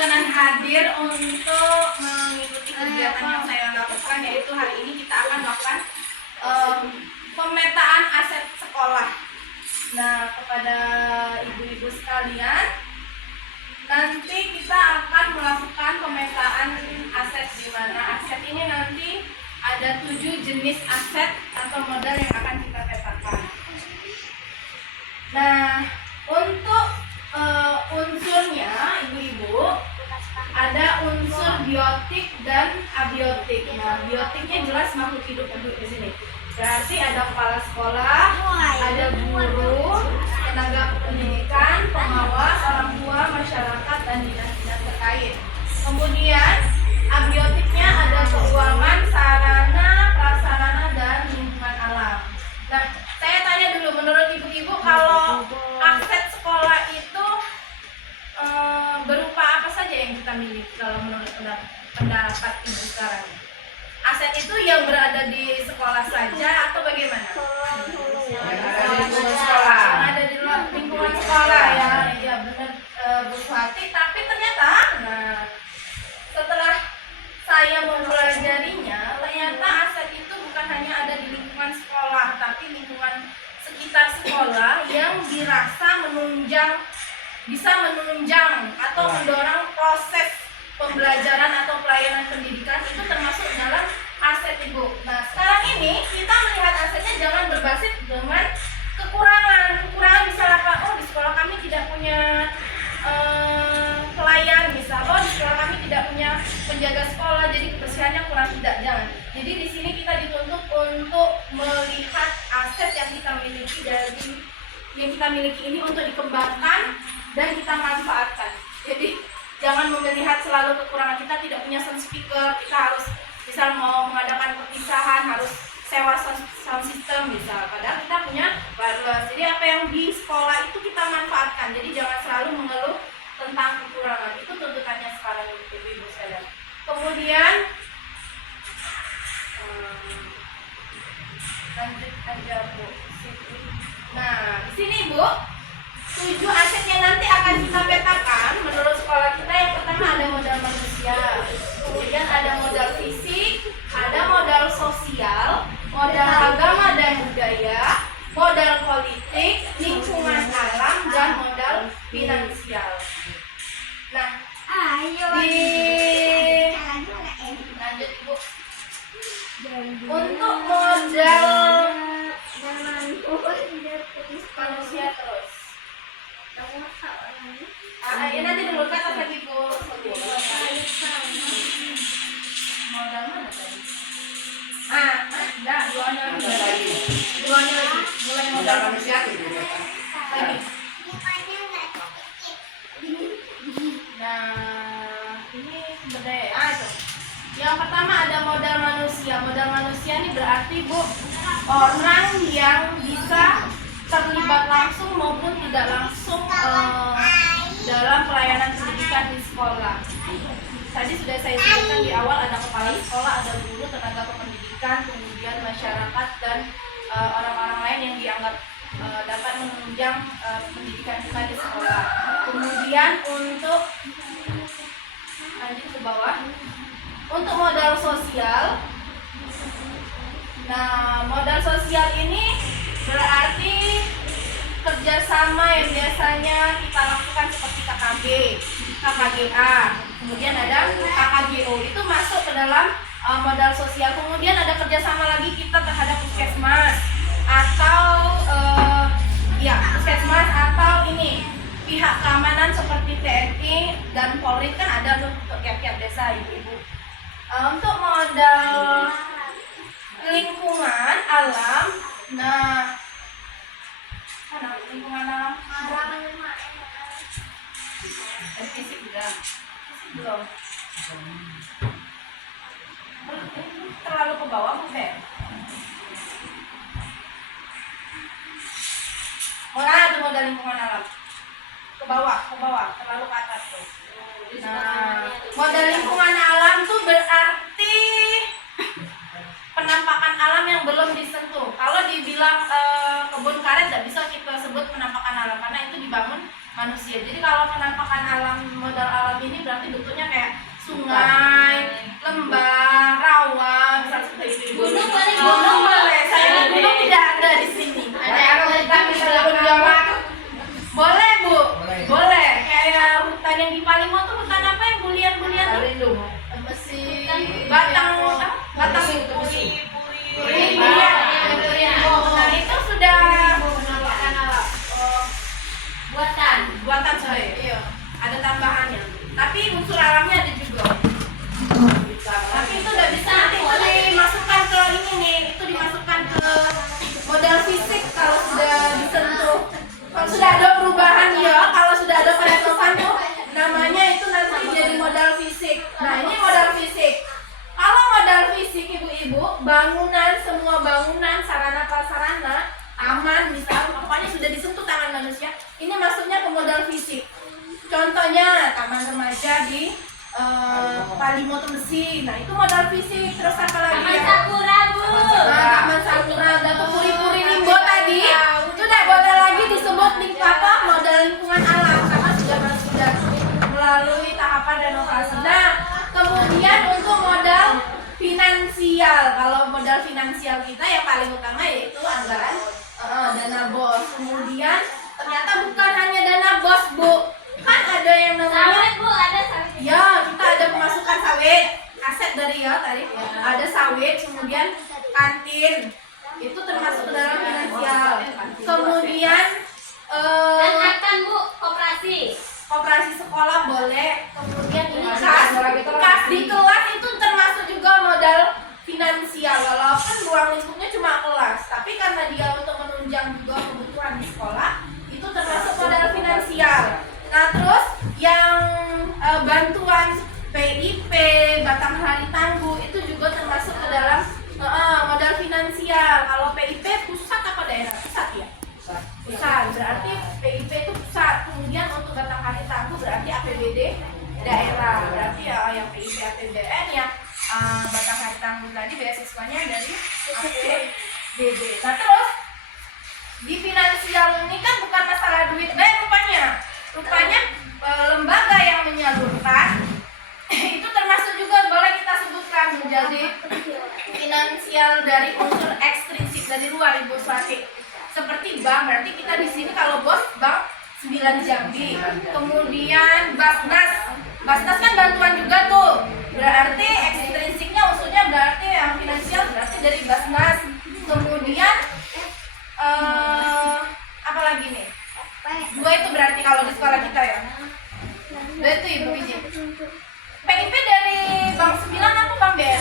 berkenan hadir untuk mengikuti kegiatan yang saya lakukan, yaitu hari ini kita akan melakukan pemetaan aset sekolah. Nah, kepada ibu-ibu sekalian, nanti kita akan melakukan pemetaan aset, di mana aset ini nanti ada 7 jenis aset atau modal yang akan kita petakan. Nah, untuk unsurnya, ibu-ibu, ada unsur biotik dan abiotik. Nah, biotiknya jelas makhluk hidup di sini. Berarti ada kepala sekolah, ada guru, tenaga pendidikan, pengawas, orang tua, masyarakat, dan dinas-dinas terkait. Kemudian abiotiknya ada keuangan, sarana, prasarana, dan lingkungan alam. Nah, saya tanya dulu, menurut ibu-ibu, kalau aset sekolah itu berupa apa saja yang kita miliki kalau menurut pendapat ibu sekarang? Aset itu yang berada di sekolah saja atau bagaimana? Yang ada di luar lingkungan sekolah, ya, ya benar, Bu Suhati. Tapi ternyata, nah, setelah saya mempelajarinya, ternyata aset itu bukan hanya ada di lingkungan sekolah, tapi lingkungan sekitar sekolah yang dirasa bisa menunjang atau mendorong proses pembelajaran atau pelayanan pendidikan, itu termasuk dalam aset, Ibu. Nah, sekarang ini kita melihat asetnya jangan berbasis dengan kekurangan. Kekurangan bisa apa? Oh, di sekolah kami tidak punya pelayan, misal. Oh, di sekolah kami tidak punya penjaga sekolah, jadi kebersihannya kurang. Tidak, jangan. Jadi di sini kita dituntut untuk melihat aset yang kita miliki ini untuk dikembangkan dan kita manfaatkan. Jadi jangan melihat selalu kekurangan. Kita tidak punya sound speaker, kita harus misal mau mengadakan perpisahan harus sewa sound system misal, padahal kita punya wireless. Jadi apa yang di sekolah itu kita manfaatkan. Jadi jangan selalu mengeluh tentang kekurangan. Itu tuntutannya sekarang, ibu-ibu sekalian. Kemudian lanjut aja, Bu. Nah, di sini, Bu, 7 asetnya nanti akan kita petakan menurut sekolah kita. Yang pertama ada modal manusia, kemudian ada modal fisik, ada modal sosial, modal agama dan budaya, modal politik, lingkungan alam, dan modal finansial. Nah, lanjut, Ibu. Untuk modal manusia terus. Ya nanti dulu ke atas lagi, Bu. Modal mana tadi? Enggak, duanya lagi. Mulai modal manusia lagi. Nah, ini sumber daya. Itu. Yang pertama ada modal manusia. Modal manusia ini berarti, Bu, orang yang bisa terlibat langsung maupun tidak langsung dalam pelayanan pendidikan di sekolah. Tadi sudah saya sebutkan di awal, ada kepala sekolah, ada guru, tenaga kependidikan, kemudian masyarakat, dan orang-orang lain yang dianggap dapat menunjang pendidikan kita di sekolah. Kemudian untuk lanjut ke bawah, untuk modal sosial. Nah, modal sosial ini berarti kerjasama yang biasanya kita lakukan seperti KKB, KKGA, kemudian ada KKGO, itu masuk ke dalam modal sosial. Kemudian ada kerjasama lagi kita terhadap puskesmas atau puskesmas atau ini pihak keamanan seperti TNI dan Polri, kan ada untuk tiap-tiap desa, ibu-ibu. Untuk modal lingkungan alam, nah, lingkungan alam fisik belum terlalu ke bawah, bukan? Mana tuh modal lingkungan alam? Ke bawah, terlalu ke atas tuh. Nah, modal lingkungan alam tuh berarti penampakan alam yang belum disentuh. Kalau dibilang kebun karet, tidak bisa kita sebut penampakan alam karena itu dibangun manusia. Jadi kalau penampakan alam, modal alam ini berarti bentuknya kayak sungai, lembah, rawa, misalnya seperti itu. Gunung boleh. Gunung boleh. Saya gunung tidak ada di sini. Ada hutan di Jawa. Boleh Bu, boleh. Kayak hutan yang di Palimo tuh hutan apa yang bulian-bulian tuh? Batang puri. Nah itu sudah buatan saya. Iya. Ada tambahannya. Tapi unsur alamnya ada juga. Tapi itu udah bisa nanti itu dimasukkan ke ini nih, itu dimasukkan ke modal fisik kalau sudah disentuh. Kalau sudah ada perubahan ya, kalau sudah ada penetapan tuh namanya itu nanti jadi modal fisik. Nah ini modal fisik. Kalau modal fisik ibu-ibu, bangunan, semua bangunan, sarana prasarana, taman, misalnya pokoknya sudah disentuh tangan manusia, ini masuknya ke modal fisik. Contohnya taman remaja di Palimo Tembesi. Nah itu modal fisik. Terus apa lagi? Taman Sakura Bu. Taman Sakura, Gatot Puri-Puri Limbo tadi. Sudah boleh lagi disebut modal lingkungan alam karena sudah melalui tahapan renovasi. Nah kemudian untuk modal finansial, kalau modal finansial kita yang paling utama yaitu anggaran dana BOS. Kemudian ternyata bukan hanya dana BOS Bu, kan ada yang namanya Sawit Bu, ada sawit. ya, kita ada pemasukan sawit, aset dari tadi ada sawit, kemudian kantin itu termasuk ke dalam finansial. Kemudian Dan akan Bu, koperasi sekolah boleh. Kemudian ini kas di kelas itu termasuk juga modal finansial. Walaupun ruang lingkupnya cuma kelas, tapi karena dia untuk menunjang juga kebutuhan di sekolah, itu termasuk modal finansial. Nah terus yang bantuan PIP, Batanghari Tangguh itu juga termasuk ke dalam modal finansial. Kalau PIP pusat apa daerah? Pusat ya? Pusat, berarti PIP itu pusat. Kemudian untuk Batanghari Tangguh berarti APBD daerah. Berarti ya yang PIP APBN yang Batanghari Tangguh tadi beasiswanya dari APBD. Nah terus di finansial ini kan bukan masalah duit rupanya lembaga yang menyalurkan itu termasuk juga boleh kita sebutkan menjadi finansial dari unsur ekstrinsik dari luar Ibu Swati. Seperti bank, berarti kita di sini kalau bos bank 9 Jambi. Kemudian Basnas kan bantuan juga tuh. Berarti ekstrinsiknya unsurnya berarti yang finansial berarti dari Basnas. Kemudian apa lagi nih? 2 itu berarti kalau di sekolah kita ya. 2 itu Ibu Wiji. PIP dari Bank 9 apa Bank BRI?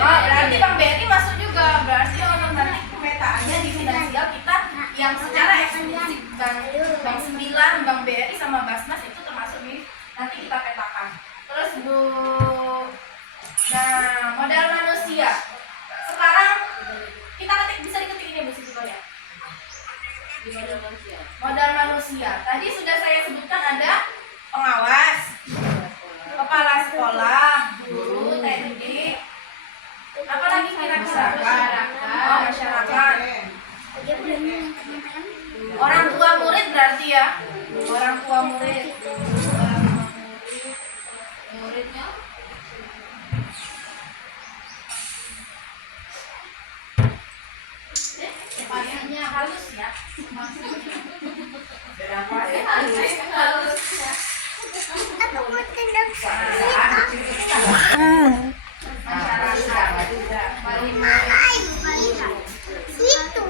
Oh, berarti Bank BRI masuk juga. Berarti untuk nanti pemetaannya di finansial kita yang secara eksklusif Bank 9, Bank BRI sama Basnas itu termasuk di nanti kita petakan. Terus Bu, nah modal manusia. Sekarang kita bisa diketik ini Bu Siti ya. Modal manusia. Tadi sudah saya sebutkan ada pengawas, kepala sekolah, guru, teknik, apa lagi kira-kira? Masyarakat. Orang tua murid berarti ya. Orang tua murid. Muridnya pastinya halus ya. Halus ya. Aku mau tendang Masyarakat juga paling situ.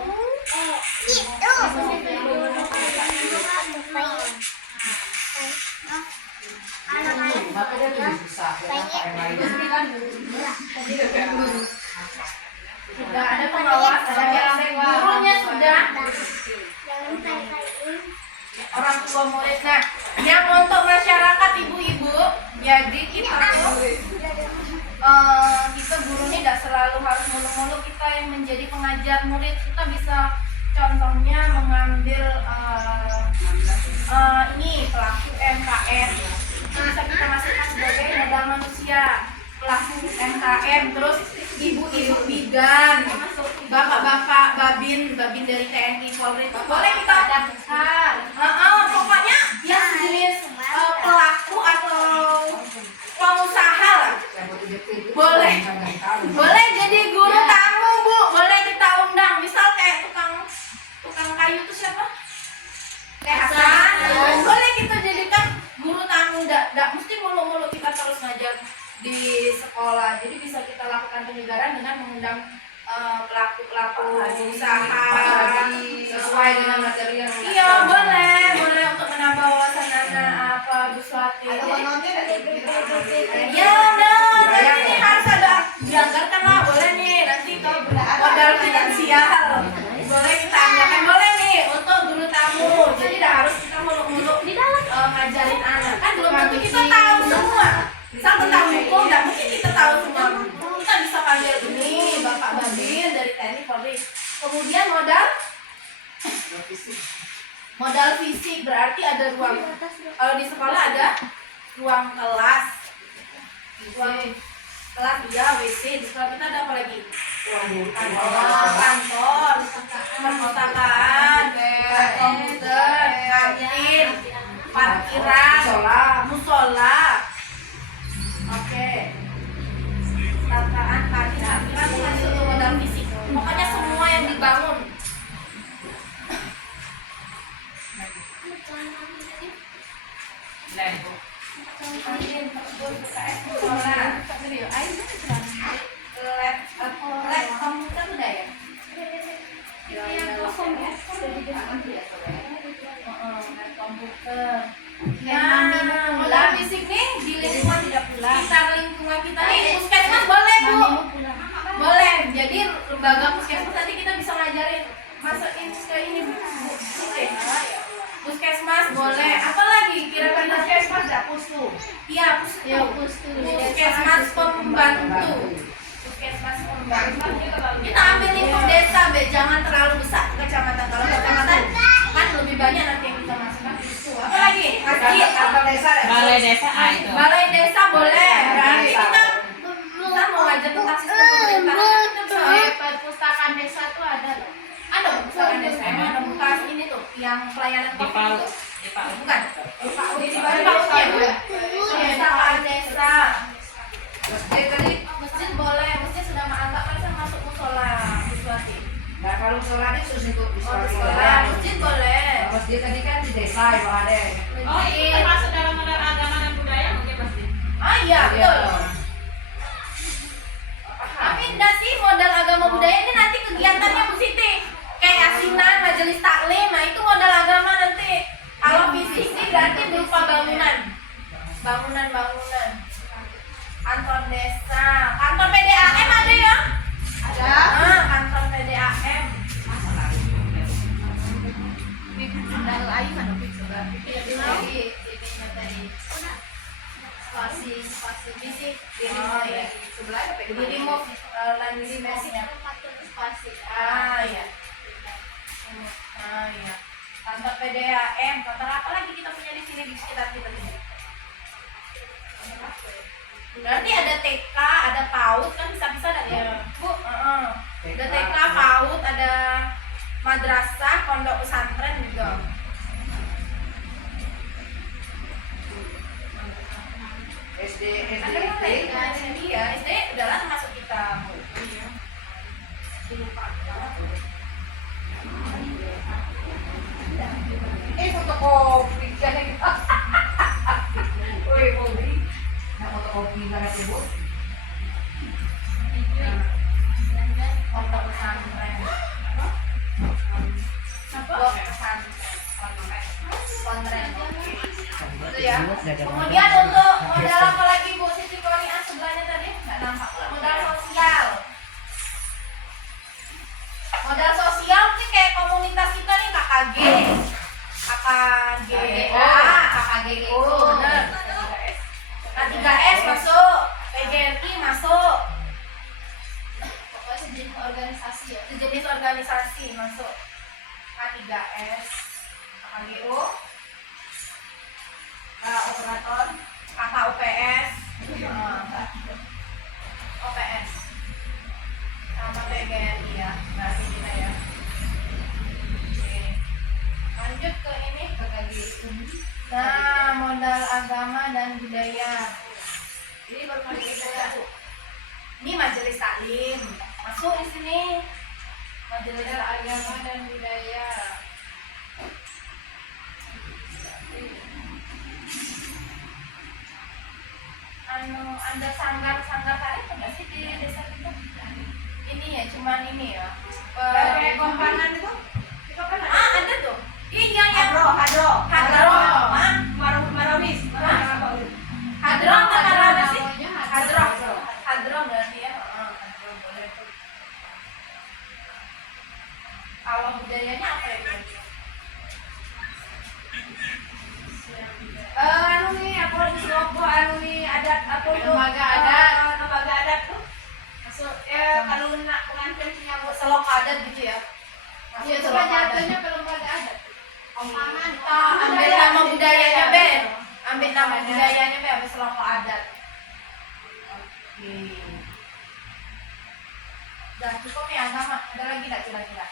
sudah ada pengawas, ada yang gurunya sudah. Orang tua murid. Nah, yang untuk masyarakat ibu-ibu, jadi kita guru ini tidak selalu harus muluk-muluk kita yang menjadi pengajar murid. Kita bisa contohnya mengambil ini pelaku MKM. Itu bisa kita masukkan sebagai modal manusia. Pelaku MKM, terus ibu-ibu bidan, bapak-bapak babin dari TNI Polri, boleh kita ada negara dengan mengundang pelaku-pelaku usaha sesuai dengan materi yang iya boleh untuk menambah wawasan anak apa Buswati ya nanti ini harus ada dianggarkan lah boleh nih nanti kalau modal finansial boleh kita anggarkan boleh nih untuk guru tamu jadi tidak harus kita muluk-muluk ngajarin anak kan belum tentu kita tahu semua satu tahu hukum tidak mungkin kita tahu semua kita bisa panggil ini Bapak Babin dari TNI Polri kemudian modal fisik berarti ada ruang kalau di sekolah ada ruang kelas ya WC di sekolah kita ada apa lagi kantor perpustakaan komputer kantin parkiran musola oke tataan parkiran masuk ke modal fisik pokoknya semua yang dibangun lab komputer udah ya? komputer ya modal fisik nih di lingkungan sekitar lingkungan kita nih puskesmas boleh bu boleh jadi lembaga puskesmas nanti kita bisa ngajarin masukin ke ini bu puskesmas boleh apalagi kira-kira puskesmas ya pusku iya pusku puskesmas pembantu kita ambil lingkup desa be jangan terlalu besar kecamatan kalau kecamatan kan lebih banyak nanti yang bisa masukkan itu apalagi masjid balai desa boleh berarti kita mau ngajak tentang sistem pemerintahan kita bisa perpustakaan desa tuh ada perpustakaan desa emang ada bekas ini tuh yang pelayanan publik bukan di perpustakaan desa masjid boleh masjid sudah menganggap kan masuk musola Buswati nah kalau musola ini khusus untuk sekolah masjid boleh masjid tadi kan di desa yang ada ini termasuk dalam modal agama dan budaya mungkin pasti. Iya betul tapi enggak sih modal agama budaya ini nanti kegiatannya Bu Siti kayak asinan majelis taklim nah itu modal agama nanti kalau fisik sih berarti berupa bangunan kantor desa kantor PDAM ada ya kantor PDAM kantor PDAM kantor apa lagi kita punya di sini di sekitar kita ini berarti ada TK ada PAUD kan bisa ada ya Bu ada TK PAUD ada madrasah pondok pesantren juga SD ada yang TK ya SD udahlah termasuk kita Bu fotokopi kan woi kopi nah fotokopi nggak Bu pondok pesantren itu ya kemudian untuk modal apa lagi Bu Siti Konian sebelahnya tadi nggak nampak modal sosial ini kayak komunitas kita nih KKGO bener K3S masuk PGRI masuk pokoknya sejenis organisasi masuk K3S KKGO operator KKUPS OPS sama PGRI ya berarti kita ya oke. Lanjut ke ini nah modal agama dan budaya ini berkali kita ini majelis taklim masuk di sini majelis agama dan budaya ada sanggar tadi enggak sih di desa kita cuman ini ya. Kayak kompangan itu kan Ada tuh. Iya yang hadro. hadro. Maromis. Hadro apa apa sih? Hadro. Hadro berarti ya. Boleh tuh. Kalau budayanya apa ya? Anu nih, aku lagi logo anu nih adat apa tuh? Lembaga adat. Lembaga adat tuh. Masuk ya kalau nak pengantin punya selok adat gitu ya. Ya Masuk coba selok adat. jatuhnya ke lembaga adat. Kompangan. Ambil nama budayanya Ben. Ambil nama budayanya Ben, ambil selok adat. Oke. Udah cukup ya sama. Ada lagi nggak kira-kira?